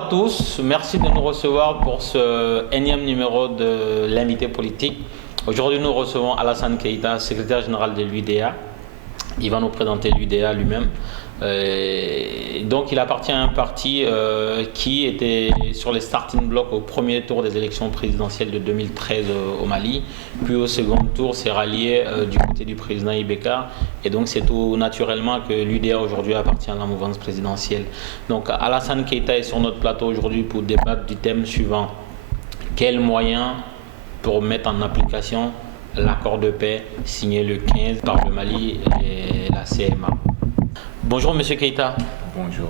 à tous, merci de nous recevoir pour ce énième numéro de l'invité politique. Aujourd'hui, nous recevons Alassane Keita, secrétaire général de l'UDA. Il va nous présenter l'UDA lui-même. Donc, il appartient à un parti qui était sur les starting blocks au premier tour des élections présidentielles de 2013 au Mali. Puis au second tour, s'est rallié du côté du président Ibeka. Et donc, c'est tout naturellement que l'UDA aujourd'hui appartient à la mouvance présidentielle. Donc, Alassane Keita est sur notre plateau aujourd'hui pour débattre du thème suivant. Quels moyens pour mettre en application l'accord de paix signé le 15 par le Mali et la CMA? Bonjour Monsieur Keita. Bonjour.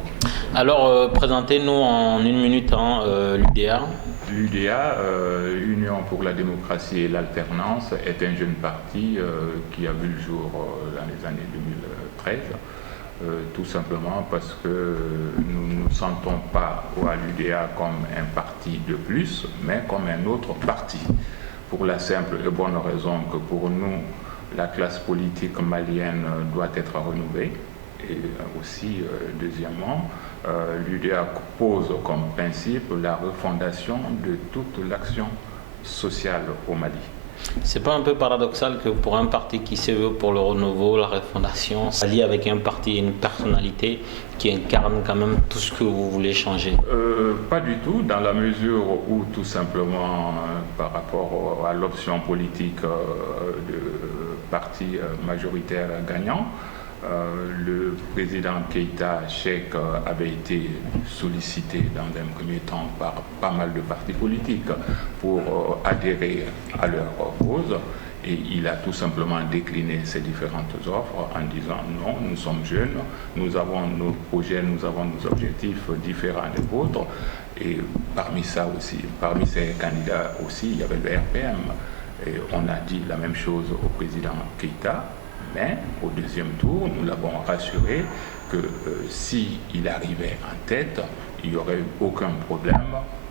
Alors, présentez-nous en une minute l'UDA. L'UDA, Union pour la démocratie et l'alternance, est un jeune parti qui a vu le jour dans les années 2013, tout simplement parce que nous ne nous sentons pas à l'UDA comme un parti de plus, mais comme un autre parti, pour la simple et bonne raison que pour nous, la classe politique malienne doit être renouvelée. Et aussi, deuxièmement, l'UDA pose comme principe la refondation de toute l'action sociale au Mali. C'est pas un peu paradoxal que pour un parti qui se veut pour le renouveau, la refondation, s'allie avec un parti et une personnalité qui incarne quand même tout ce que vous voulez changer? Pas du tout, dans la mesure où tout simplement par rapport à l'option politique de parti majoritaire gagnant, le président Keita Cheikh avait été sollicité dans un premier temps par pas mal de partis politiques pour adhérer à leur cause, et il a tout simplement décliné ces différentes offres en disant non, nous sommes jeunes, nous avons nos projets, nous avons nos objectifs différents des vôtres, et parmi ça aussi, parmi ces candidats aussi, il y avait le RPM, et on a dit la même chose au président Keita. Mais au deuxième tour, nous l'avons rassuré que s'il arrivait en tête, il n'y aurait aucun problème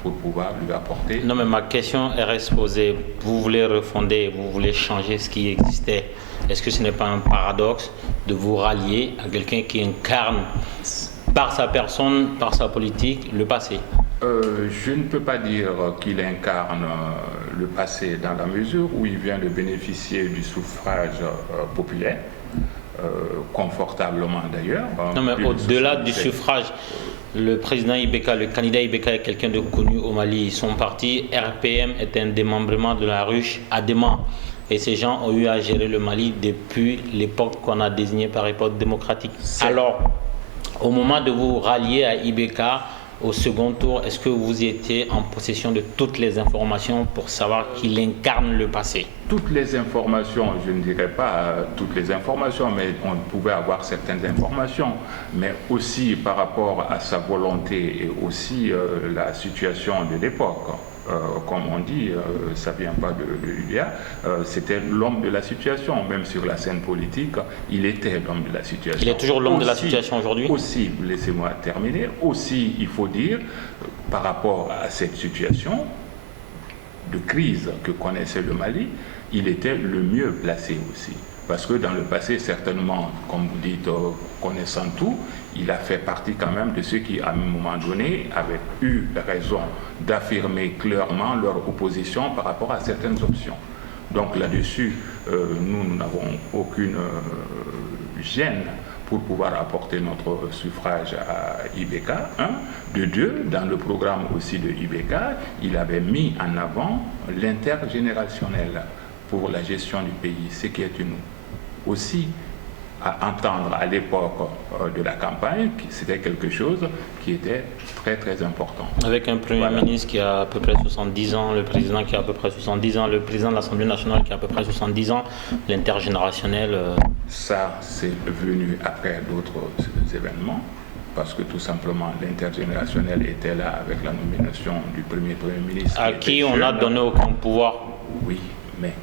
pour pouvoir lui apporter. Non, mais ma question est posée. Vous voulez refonder, vous voulez changer ce qui existait. Est-ce que ce n'est pas un paradoxe de vous rallier à quelqu'un qui incarne par sa personne, par sa politique, le passé? Je ne peux pas dire qu'il incarne le passé dans la mesure où il vient de bénéficier du suffrage populaire, confortablement d'ailleurs. Non, mais au-delà du suffrage, le président Ibeka, le candidat Ibeka est quelqu'un de connu au Mali. Son parti RPM est un démembrement de la ruche Adema. Et ces gens ont eu à gérer le Mali depuis l'époque qu'on a désignée par époque démocratique. Alors, au moment de vous rallier à Ibeka, au second tour, est-ce que vous étiez en possession de toutes les informations pour savoir qu'il incarne le passé? Toutes les informations, je ne dirais pas toutes les informations, mais on pouvait avoir certaines informations, mais aussi par rapport à sa volonté et aussi la situation de l'époque. Comme on dit, ça ne vient pas de l'UDA, c'était l'homme de la situation, même sur la scène politique, il était l'homme de la situation. Il est toujours l'homme de la situation aujourd'hui? Aussi, laissez-moi terminer, aussi il faut dire, par rapport à cette situation de crise que connaissait le Mali, il était le mieux placé aussi. Parce que dans le passé, certainement, comme vous dites, connaissant tout, il a fait partie quand même de ceux qui, à un moment donné, avaient eu raison d'affirmer clairement leur opposition par rapport à certaines options. Donc là-dessus, nous n'avons aucune gêne pour pouvoir apporter notre suffrage à Ibeka. De deux, dans le programme aussi de Ibeka, il avait mis en avant l'intergénérationnel pour la gestion du pays, ce qui est une aussi à entendre à l'époque de la campagne, c'était quelque chose qui était très très important. Avec un Premier ministre qui a à peu près 70 ans, le président qui a à peu près 70 ans, le président de l'Assemblée nationale qui a à peu près 70 ans, l'intergénérationnel... Ça, c'est venu après d'autres événements, parce que tout simplement l'intergénérationnel était là avec la nomination du premier ministre. À qui on n'a donné aucun pouvoir. Oui, mais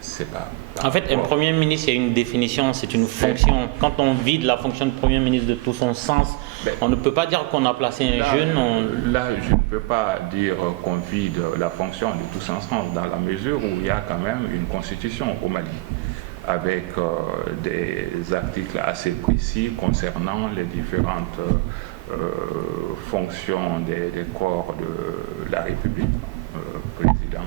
c'est pas... En fait, un Premier ministre, il y a une définition, c'est une fonction. Quand on vide la fonction de Premier ministre de tout son sens, on ne peut pas dire qu'on a placé un jeune... Là, je ne peux pas dire qu'on vide la fonction de tout son sens, dans la mesure où il y a quand même une constitution au Mali, avec des articles assez précis concernant les différentes fonction des corps de la République, président,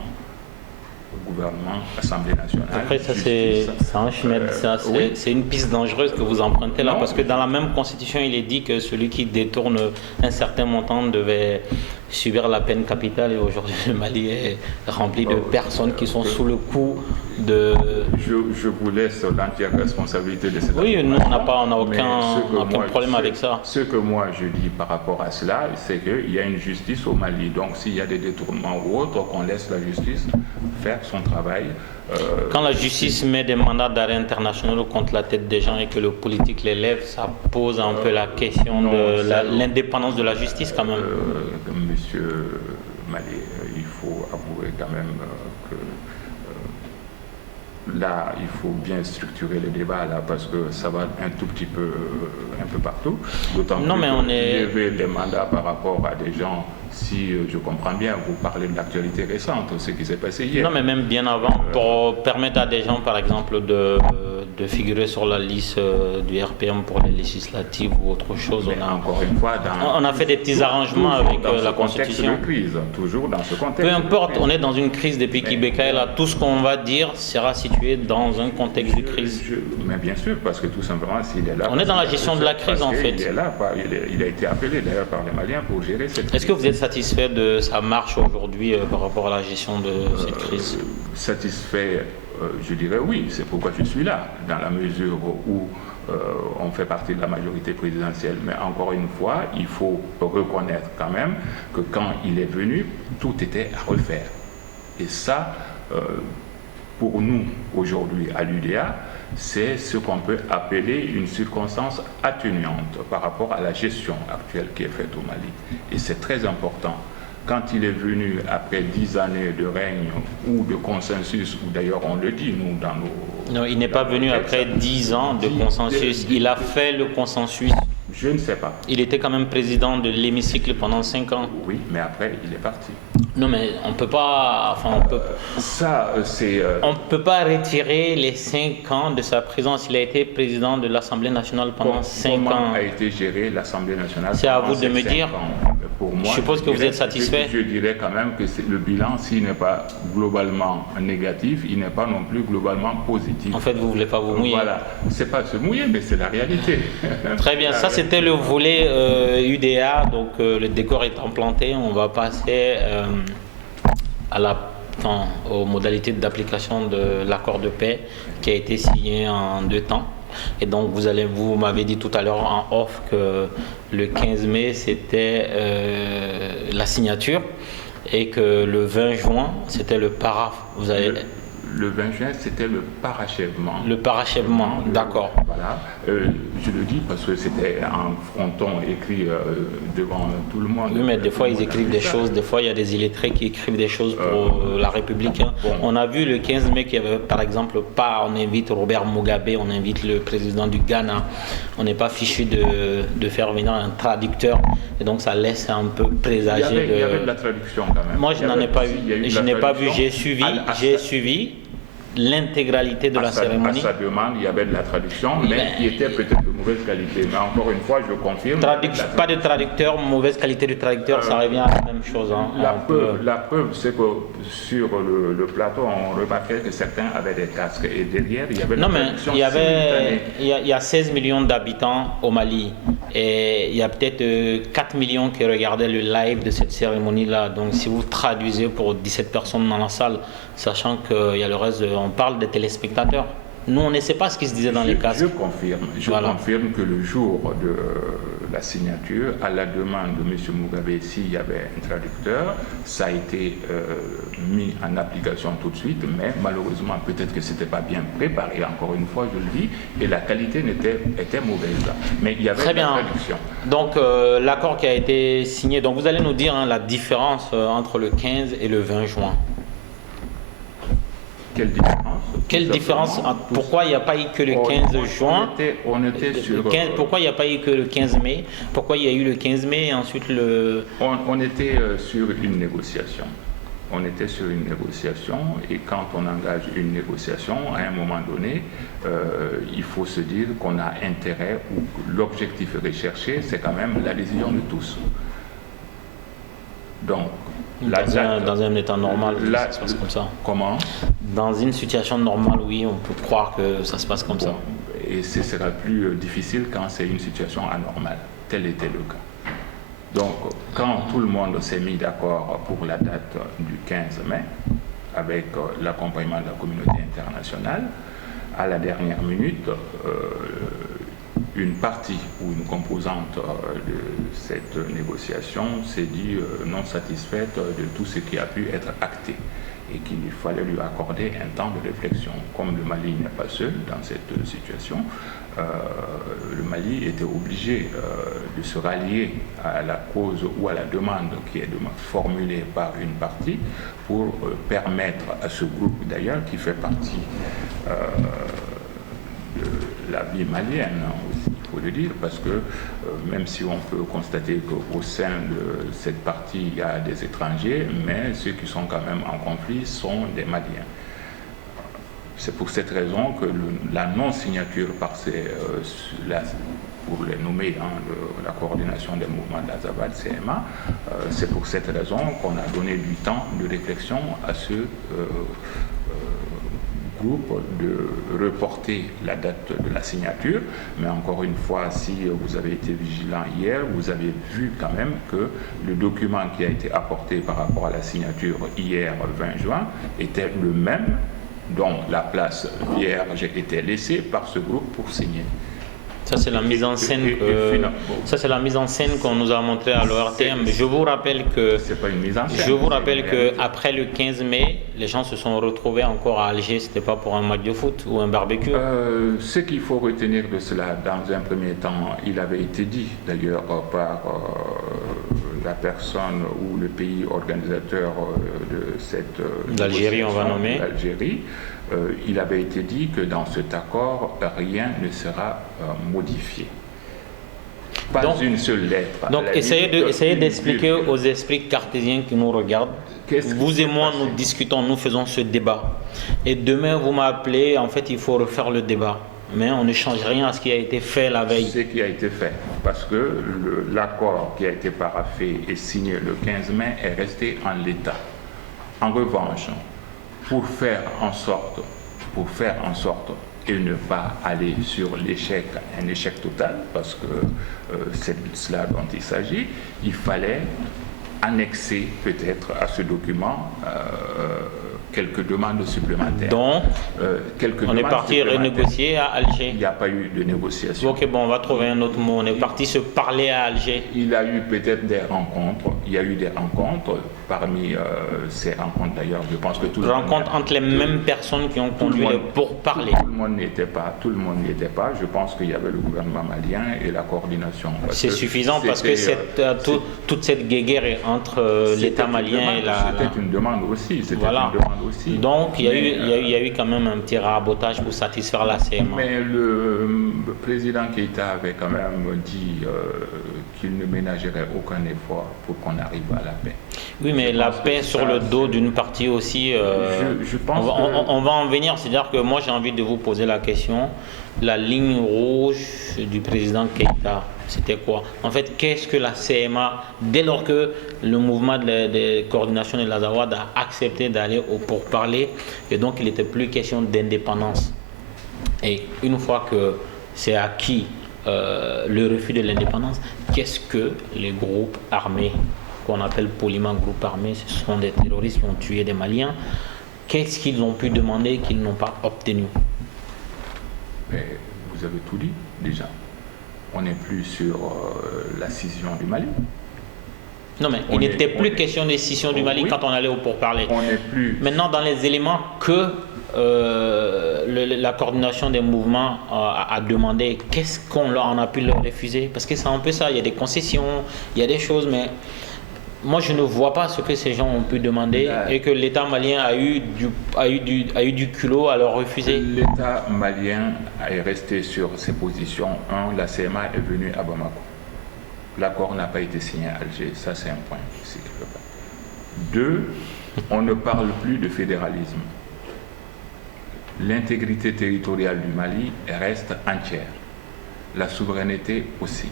gouvernement, Assemblée nationale. Après, ça c'est un chemin, oui. C'est une piste dangereuse que vous empruntez là, Non. parce que dans la même constitution, il est dit que celui qui détourne un certain montant devait subir la peine capitale, et aujourd'hui le Mali est rempli de personnes qui sont sous le coup de... Je vous laisse l'entière responsabilité de cette Oui, nous on n'a Mais aucun problème avec ça. Ce que moi je dis par rapport à cela, c'est qu'il y a une justice au Mali. Donc s'il y a des détournements ou autres, qu'on laisse la justice faire son travail. Quand la justice met des mandats d'arrêt internationaux contre la tête des gens et que le politique les lève, ça pose un peu la question de l'indépendance de la justice quand même. Monsieur Mali, il faut avouer quand même que là, il faut bien structurer le débat là, parce que ça va un tout petit peu un peu partout. D'autant plus qu'il y avait des mandats par rapport à des gens. Si je comprends bien, vous parlez de l'actualité récente, ce qui s'est passé hier. Non, mais même bien avant, pour permettre à des gens, par exemple, de figurer sur la liste du RPM pour les législatives ou autre chose. Encore une fois, on a fait des petits arrangements avec la Constitution. Toujours dans ce contexte. Peu importe, on est dans une crise depuis qu'Ibeka est là. Tout ce qu'on va dire sera situé dans un contexte de crise. Mais bien sûr, parce que tout simplement, s'il est là... On est dans la gestion de la crise, en fait. Il est là, il a été appelé d'ailleurs par les Maliens pour gérer cette crise. Est-ce que vous êtes satisfait de sa marche aujourd'hui par rapport à la gestion de cette crise? Satisfait, je dirais oui, c'est pourquoi je suis là, dans la mesure où on fait partie de la majorité présidentielle. Mais encore une fois, il faut reconnaître quand même que quand il est venu, tout était à refaire. Et ça, pour nous, aujourd'hui, à l'UDA, c'est ce qu'on peut appeler une circonstance atténuante par rapport à la gestion actuelle qui est faite au Mali. Et c'est très important. Quand il est venu après 10 années de règne ou de consensus, ou d'ailleurs on le dit, nous, dans nos... Non, il n'est pas venu après 10 ans de consensus. Il a fait le consensus. Je ne sais pas. Il était quand même président de l'hémicycle pendant 5 ans. Oui, mais après, il est parti. Non, mais on ne peut pas... Enfin, on ne peut pas retirer les 5 ans de sa présence. Il a été président de l'Assemblée nationale pendant 5 ans. Comment a été gérée l'Assemblée nationale? C'est à vous de me dire. Pour moi, je suppose que vous êtes satisfait. Je dirais quand même que le bilan, s'il n'est pas globalement négatif, il n'est pas non plus globalement positif. En fait, vous ne voulez pas vous mouiller. Voilà, c'est pas se mouiller, mais c'est la réalité. Très bien, ça c'était le volet UDA, donc le décor est implanté. On va passer aux modalités d'application de l'accord de paix qui a été signé en 2 temps. Et donc vous m'avez dit tout à l'heure en off que le 15 mai c'était la signature et que le 20 juin c'était le Le 20 juin, c'était le parachèvement. Le parachèvement, d'accord. Voilà. Je le dis parce que c'était en fronton écrit devant tout le monde. Oui, mais des fois, ils écrivent des choses. Des fois, il y a des illettrés qui écrivent des choses pour la République. Bon. On a vu le 15 mai qu'il y avait, par exemple, on invite Robert Mugabe, on invite le président du Ghana. On n'est pas fichu de faire venir un traducteur. Et donc, ça laisse un peu présager il y avait de la traduction quand même. Moi, je n'en ai pas vu. Je n'ai pas vu. J'ai suivi l'intégralité de la cérémonie. À sa demande, il y avait de la traduction, mais qui était peut-être de mauvaise qualité. Mais encore une fois, je confirme. Pas de traducteur, mauvaise qualité du traducteur, ça revient à la même chose. Hein. La preuve, c'est que sur le plateau, on remarquait que certains avaient des casques et derrière, il y avait de la traduction simultanée. Il y a 16 millions d'habitants au Mali et il y a peut-être 4 millions qui regardaient le live de cette cérémonie-là. Donc si vous traduisez pour 17 personnes dans la salle, sachant qu'il y a le reste, on parle des téléspectateurs. Nous, on ne sait pas ce qui se disait dans les casques. Je confirme que le jour de la signature, à la demande de M. Mugabe, s'il y avait un traducteur, ça a été mis en application tout de suite, mais malheureusement, peut-être que ce n'était pas bien préparé, encore une fois, je le dis, et la qualité était mauvaise. Mais il y avait Très bien. traduction. Donc, l'accord qui a été signé, donc vous allez nous dire la différence entre le 15 et le 20 juin. Quelle différence? Quelle différence? Pourquoi il n'y a pas eu que le 15 juin? On était sur... Pourquoi il n'y a pas eu que le 15 mai? Pourquoi il y a eu le 15 mai et ensuite le... On était sur une négociation. On était sur une négociation et quand on engage une négociation, à un moment donné, il faut se dire qu'on a intérêt ou l'objectif recherché, c'est quand même l'adhésion de tous. Donc, dans un état normal, ça se passe comme ça. Comment? Dans une situation normale, oui, on peut croire que ça se passe comme ça. Et ce sera plus difficile quand c'est une situation anormale. Tel était le cas. Donc, quand tout le monde s'est mis d'accord pour la date du 15 mai, avec l'accompagnement de la communauté internationale, à la dernière minute, une partie ou une composante de cette négociation s'est dit non satisfaite de tout ce qui a pu être acté et qu'il fallait lui accorder un temps de réflexion. Comme le Mali n'est pas seul dans cette situation, le Mali était obligé de se rallier à la cause ou à la demande qui est formulée par une partie pour permettre à ce groupe d'ailleurs qui fait partie de la vie malienne aussi, il faut le dire, parce que même si on peut constater qu'au sein de cette partie il y a des étrangers, mais ceux qui sont quand même en conflit sont des Maliens. C'est pour cette raison que la non-signature par pour les nommer la coordination des mouvements d'Azawad CMA, c'est pour cette raison qu'on a donné du temps de réflexion à ce groupe de reporter la date de la signature. Mais encore une fois, si vous avez été vigilant hier, vous avez vu quand même que le document qui a été apporté par rapport à la signature hier 20 juin était le même dont la place vierge était laissée par ce groupe pour signer. Ça c'est la mise en scène ça c'est la mise en scène qu'on nous a montré à l'ORTM. Je vous rappelle que c'est pas une mise en scène. Je vous rappelle que après le 15 mai, les gens se sont retrouvés encore à Alger. C'était pas pour un match de foot ou un barbecue. Ce qu'il faut retenir de cela, dans un premier temps, il avait été dit d'ailleurs par la personne ou le pays organisateur de cette d'Algérie, on va nommer l'Algérie. Il avait été dit que dans cet accord, rien ne sera modifié. Pas une seule lettre. Donc, essayez d'expliquer aux esprits cartésiens qui nous regardent. Vous et moi, nous discutons, nous faisons ce débat. Et demain, vous m'appelez, en fait, il faut refaire le débat. Mais on ne change rien à ce qui a été fait la veille. Ce qui a été fait. Parce que l'accord qui a été paraphé et signé le 15 mai est resté en l'état. En revanche, pour faire en sorte et ne pas aller sur un échec total, parce que c'est cela dont il s'agit, il fallait annexer peut-être à ce document quelques demandes supplémentaires. Donc, on est parti renégocier à Alger. Il n'y a pas eu de négociation. Ok, bon, on va trouver un autre mot. On est parti se parler à Alger. Il y a eu peut-être des rencontres. Il y a eu des rencontres. Parmi ces rencontres, d'ailleurs, je pense que tout le monde... Rencontres entre les mêmes personnes qui ont conduit pour parler. Tout le monde n'y était pas. Je pense qu'il y avait le gouvernement malien et la coordination. C'est suffisant parce que toute cette guéguerre est entre l'État malien et la... C'était une demande aussi. Voilà. Une demande aussi. Donc, il y a eu quand même un petit rabotage pour satisfaire la CMA. Mais le président Keïta avait quand même dit qu'il ne ménagerait aucun effort pour qu'on arrive à la paix. Oui, mais la paix sur le dos d'une partie aussi, je pense on va en venir. C'est-à-dire que moi, j'ai envie de vous poser la question. La ligne rouge du président Keïta, c'était quoi? En fait, qu'est-ce que la CMA, dès lors que le mouvement de coordination de l'Azawad a accepté d'aller au pourparlers, et donc il n'était plus question d'indépendance. Et une fois que c'est acquis le refus de l'indépendance, qu'est-ce que les groupes armés, qu'on appelle poliment groupes armés, ce sont des terroristes qui ont tué des Maliens, qu'est-ce qu'ils ont pu demander qu'ils n'ont pas obtenu? Mais vous avez tout dit déjà. On n'est plus sur la scission du Mali. Non, mais il n'était plus question de scission du Mali quand on allait au pourparlers. On n'est plus. Maintenant, dans les éléments que la coordination des mouvements a demandé, qu'est-ce qu'on a pu leur refuser? Parce que c'est un peu ça, il y a des concessions, il y a des choses, mais moi je ne vois pas ce que ces gens ont pu demander et que l'État malien a eu du culot à leur refuser. L'État malien est resté sur ses positions. Un, la CMA est venue à Bamako. L'accord n'a pas été signé à Alger, ça c'est un point. Deux, On ne parle plus de fédéralisme. L'intégrité territoriale du Mali reste entière. La souveraineté aussi.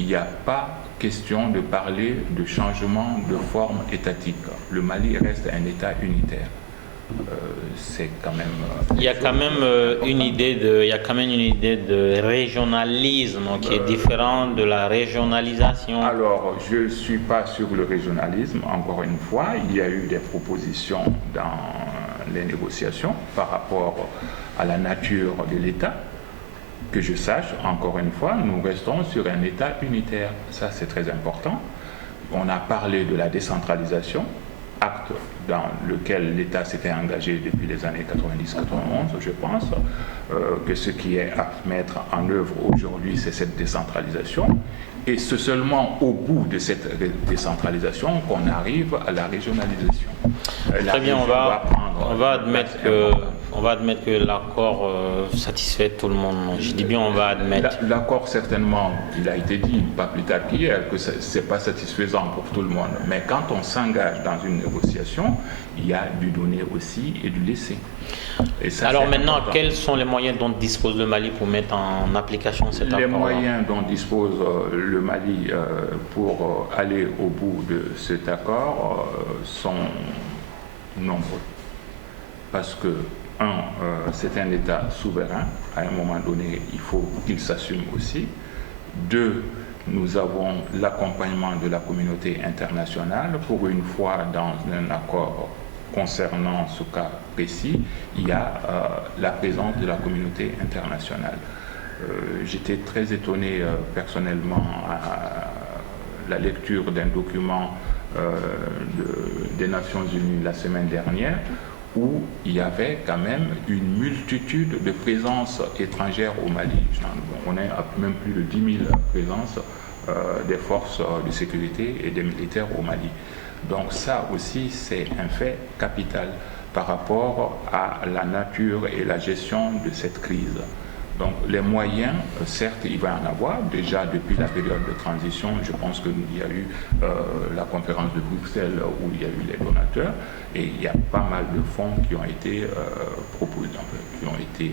Il n'y a pas question de parler de changement de forme étatique. Le Mali reste un État unitaire. C'est quand même. Il y a quand même une idée de régionalisme qui est différente de la régionalisation. Alors, je ne suis pas sur le régionalisme. Encore une fois, il y a eu des propositions dans les négociations par rapport à la nature de l'État. Que je sache, encore une fois, nous restons sur un État unitaire. Ça, c'est très important. On a parlé de la décentralisation, acte dans lequel l'État s'était engagé depuis les années 90-91, je pense, que ce qui est à mettre en œuvre aujourd'hui, c'est cette décentralisation. Et c'est seulement au bout de cette décentralisation qu'on arrive à la régionalisation. Très bien, on va admettre que l'accord satisfait tout le monde. Je dis bien on va admettre. L'accord, certainement, il a été dit, pas plus tard qu'hier, que ce n'est pas satisfaisant pour tout le monde. Mais quand on s'engage dans une négociation, il y a du donner aussi et du laisser. Et ça, alors maintenant, quels sont les moyens dont dispose le Mali pour mettre en application cet accord? Les moyens dont dispose le Mali pour aller au bout de cet accord sont nombreux. Parce que, c'est un État souverain. À un moment donné, il faut qu'il s'assume aussi. 2, nous avons l'accompagnement de la communauté internationale. Pour une fois, dans un accord concernant ce cas précis, il y a la présence de la communauté internationale. J'étais très étonné personnellement à la lecture d'un document des Nations Unies la semaine dernière, où il y avait quand même une multitude de présences étrangères au Mali. On est à même plus de 10 000 présences des forces de sécurité et des militaires au Mali. Donc ça aussi, c'est un fait capital par rapport à la nature et la gestion de cette crise. Donc les moyens, certes, il va y en avoir. Déjà depuis la période de transition, je pense qu'il y a eu la conférence de Bruxelles où il y a eu les donateurs et il y a pas mal de fonds qui ont été proposés, qui ont été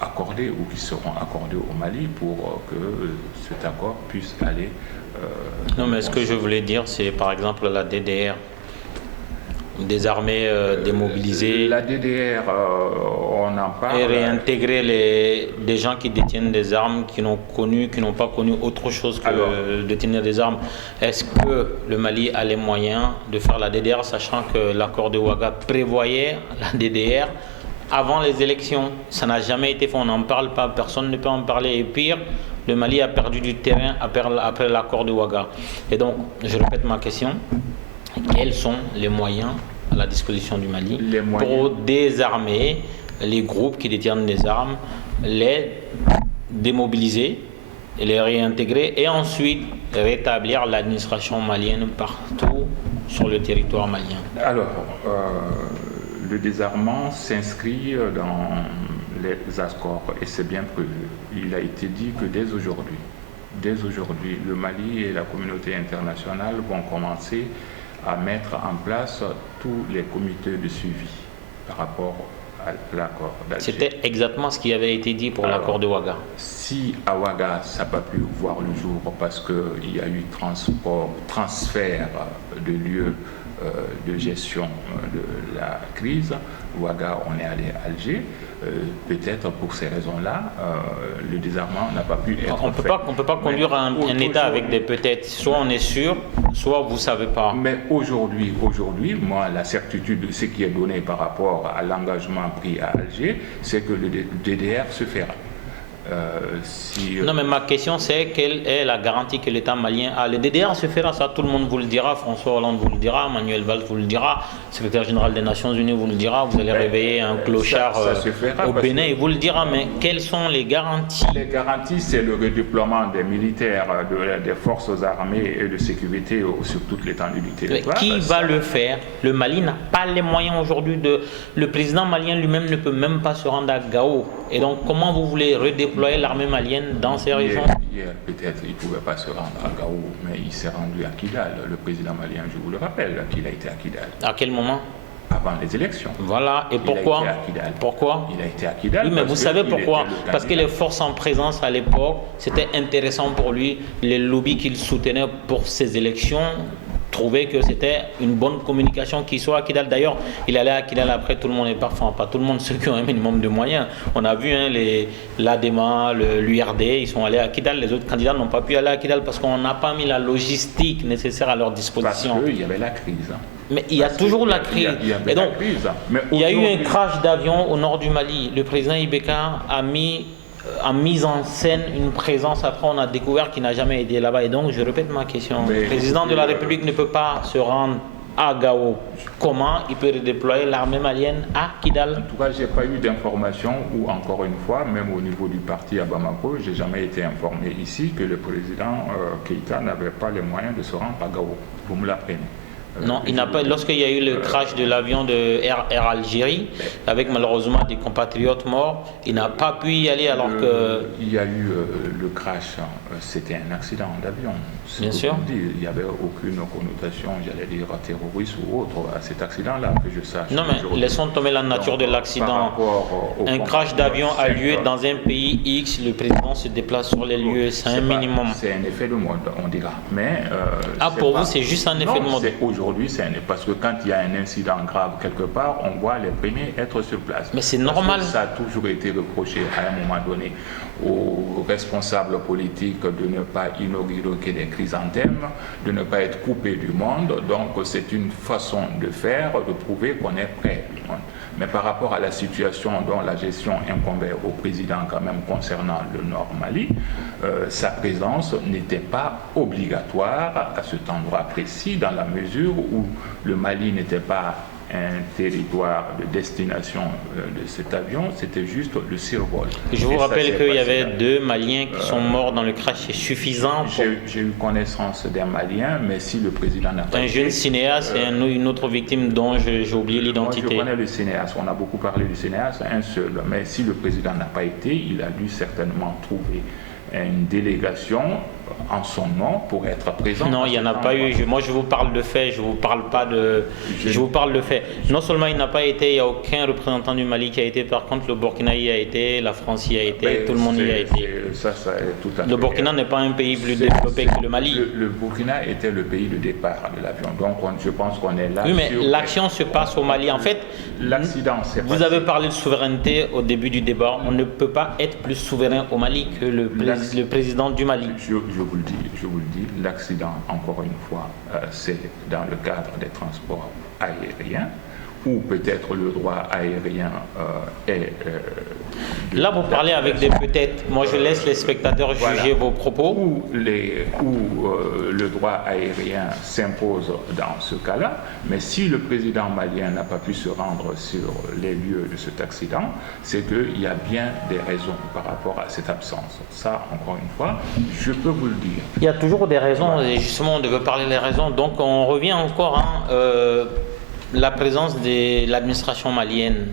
accordés ou qui seront accordés au Mali pour que cet accord puisse aller. Non, mais ce que je voulais dire, c'est par exemple la DDR. Des armées démobilisées. La DDR, on en parle. Et réintégrer des gens qui détiennent des armes, qui n'ont pas connu autre chose que détenir des armes. Est-ce que le Mali a les moyens de faire la DDR, sachant que l'accord de Ouaga prévoyait la DDR avant les élections? Ça n'a jamais été fait, on n'en parle pas, personne ne peut en parler. Et pire, le Mali a perdu du terrain après l'accord de Ouaga. Et donc, je répète ma question. Quels sont les moyens à la disposition du Mali pour désarmer les groupes qui détiennent des armes, les démobiliser et les réintégrer et ensuite rétablir l'administration malienne partout sur le territoire malien? Alors, le désarmement s'inscrit dans les accords et c'est bien prévu. Il a été dit que dès aujourd'hui, le Mali et la communauté internationale vont commencer à mettre en place tous les comités de suivi par rapport à l'accord d'Alger. C'était exactement ce qui avait été dit pour l'accord de Ouaga. Si à Ouaga, ça n'a pas pu voir le jour parce qu'il y a eu transfert de lieux de gestion de la crise, Ouaga, on est allé à Alger. Peut-être pour ces raisons-là, le désarmement n'a pas pu être fait. On ne peut pas conduire un État avec des peut-être. Soit on est sûr, soit vous ne savez pas. Mais aujourd'hui, moi, la certitude de ce qui est donné par rapport à l'engagement pris à Alger, c'est que le DDR se fera. Non, mais ma question c'est quelle est la garantie que l'État malien a? Le DDR se fera, ça tout le monde vous le dira, François Hollande vous le dira, Manuel Valls vous le dira, secrétaire général des Nations Unies vous le dira, vous allez réveiller un clochard au Bénin et vous le dira, mais quelles sont les garanties? Les garanties, c'est le redéploiement des militaires, des forces armées et de sécurité sur toute l'étendue du territoire. Qui va le faire? Le Mali n'a pas les moyens aujourd'hui de... Le président malien lui-même ne peut même pas se rendre à Gao. Et donc comment vous voulez redéployer déployer l'armée malienne dans ces régions? Hier, peut-être, il ne pouvait pas se rendre à Gao, mais il s'est rendu à Kidal. Le président malien, je vous le rappelle, qu'il a été à Kidal. À quel moment? Avant les élections. Voilà, et pourquoi? Pourquoi? Il a été à Kidal. Oui, mais vous savez pourquoi? Parce que les forces en présence à l'époque, c'était intéressant pour lui. Les lobbies qu'il soutenait pour ces élections trouvaient que c'était une bonne communication qu'il soit à Kidal. D'ailleurs, il allait à Kidal après, tout le monde est parfait, pas tout le monde, ceux qui ont un minimum de moyens. On a vu l'ADEMA, l'URD, ils sont allés à Kidal. Les autres candidats n'ont pas pu aller à Kidal parce qu'on n'a pas mis la logistique nécessaire à leur disposition. Parce qu'il y avait la crise. Mais il y a toujours la crise. Et donc, il y a eu un crash d'avion au nord du Mali. Le président Ibeka a mis en scène une présence. Après, on a découvert qu'il n'a jamais été là-bas. Et donc, je répète ma question. Le président de la République ne peut pas se rendre à Gao. Comment il peut redéployer l'armée malienne à Kidal? En tout cas, je n'ai pas eu d'information ou, encore une fois, même au niveau du parti à Bamako, je n'ai jamais été informé ici que le président Keïta n'avait pas les moyens de se rendre à Gao. Vous me l'apprenez. Non, il n'a pas. Lorsqu'il y a eu le crash de l'avion de Air Algérie, avec malheureusement des compatriotes morts, il n'a pas pu y aller alors que. Il y a eu le crash, c'était un accident d'avion. Bien sûr. Il n'y avait aucune connotation, j'allais dire, terroriste ou autre à cet accident-là, que je sache. Non, mais laissons tomber la nature de l'accident. Un crash d'avion a lieu dans un pays X, le président se déplace sur les lieux, c'est un minimum. C'est un effet de mode, on dira. Mais, pour vous, c'est juste un effet de mode? Aujourd'hui, parce que quand il y a un incident grave quelque part, on voit les premiers être sur place. Mais c'est normal. Ça a toujours été reproché à un moment donné aux responsables politiques de ne pas inaugurer des chrysanthèmes, de ne pas être coupé du monde. Donc c'est une façon de faire, de prouver qu'on est près du monde. Mais par rapport à la situation dont la gestion incombait au président quand même concernant le Nord Mali, sa présence n'était pas obligatoire à cet endroit précis dans la mesure où le Mali n'était pas un territoire de destination de cet avion, c'était juste le survol. Je vous rappelle qu'il y avait 2 Maliens qui sont morts dans le crash, c'est suffisant pour... J'ai eu connaissance d'un Malien, mais si le président n'a pas été... Un jeune cinéaste et une autre victime dont j'ai oublié l'identité. Moi je connais le cinéaste, on a beaucoup parlé du cinéaste, un seul, mais si le président n'a pas été, il a dû certainement trouver une délégation en son nom pour être présent. Non, il n'y en a pas eu. Moi, je vous parle de fait. Je vous parle pas de. Je vous parle de fait. Non seulement il n'a pas été, il n'y a aucun représentant du Mali qui a été. Par contre, le Burkina y a été, la France y a été, tout le monde y a été. Ça est tout à fait. Le Burkina n'est pas un pays plus développé que le Mali. Le Burkina était le pays de départ de l'avion. Donc, je pense qu'on est là. Oui, mais l'action se passe au Mali. En fait, l'accident s'est passé. Vous avez parlé de souveraineté au début du débat. On ne peut pas être plus souverain au Mali que le président du Mali. Je vous le dis, l'accident, encore une fois, c'est dans le cadre des transports aériens, ou peut-être le droit aérien est... Là, vous parlez avec des peut-être. Moi, je laisse les spectateurs juger vos propos. Où le droit aérien s'impose dans ce cas-là, mais si le président malien n'a pas pu se rendre sur les lieux de cet accident, c'est qu'il y a bien des raisons par rapport à cette absence. Ça, encore une fois, je peux vous le dire. Il y a toujours des raisons, et justement, on devait parler des raisons. Donc, on revient encore la présence de l'administration malienne.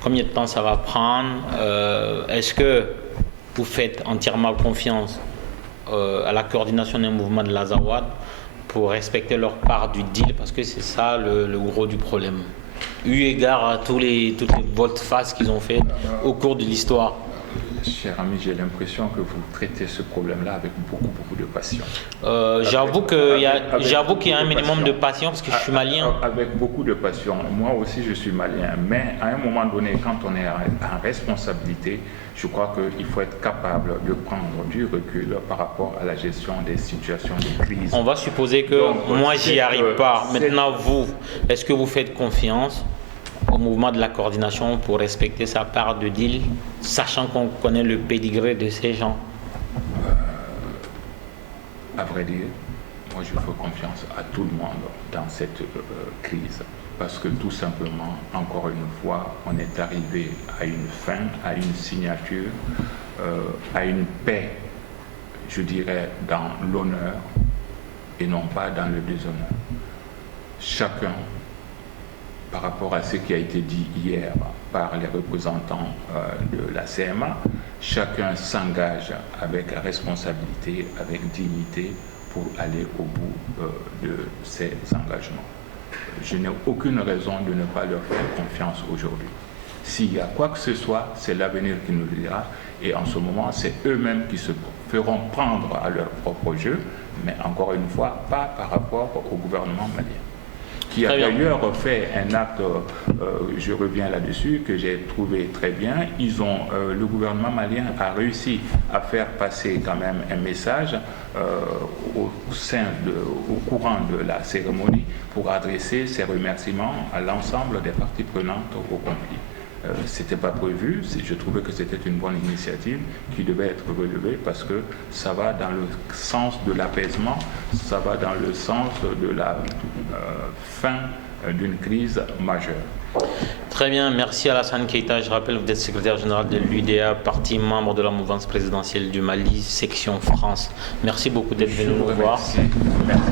Combien de temps ça va prendre? Est-ce que vous faites entièrement confiance à la coordination des mouvements de l'Azawad pour respecter leur part du deal? Parce que c'est ça le gros du problème. Eu égard à toutes les volte-face qu'ils ont fait au cours de l'histoire. Cher ami, j'ai l'impression que vous traitez ce problème-là avec beaucoup de passion. J'avoue qu'il y a un minimum de passion parce que je suis malien. Avec beaucoup de passion. Moi aussi, je suis malien. Mais à un moment donné, quand on est en responsabilité, je crois qu'il faut être capable de prendre du recul par rapport à la gestion des situations de crise. On va supposer que moi, j'y arrive pas. Maintenant, vous, est-ce que vous faites confiance au mouvement de la coordination pour respecter sa part de deal, sachant qu'on connaît le pédigré de ces gens? À vrai dire, moi je fais confiance à tout le monde dans cette crise. Parce que tout simplement, encore une fois, on est arrivé à une fin, à une signature, à une paix, je dirais, dans l'honneur et non pas dans le déshonneur. Chacun par rapport à ce qui a été dit hier par les représentants de la CMA, chacun s'engage avec responsabilité, avec dignité pour aller au bout de ses engagements. Je n'ai aucune raison de ne pas leur faire confiance aujourd'hui. S'il y a quoi que ce soit, c'est l'avenir qui nous le dira. Et en ce moment, c'est eux-mêmes qui se feront prendre à leur propre jeu, mais encore une fois, pas par rapport au gouvernement malien, qui a d'ailleurs fait un acte, je reviens là-dessus, que j'ai trouvé très bien. Le gouvernement malien a réussi à faire passer quand même un message au courant de la cérémonie pour adresser ses remerciements à l'ensemble des parties prenantes au conflit. C'était pas prévu, je trouvais que c'était une bonne initiative qui devait être relevée parce que ça va dans le sens de l'apaisement, ça va dans le sens de la fin d'une crise majeure. Très bien, merci Alassane Keita. Je rappelle que vous êtes secrétaire général de l'UDA, parti membre de la mouvance présidentielle du Mali, section France. Merci beaucoup d'être venu nous voir. Merci.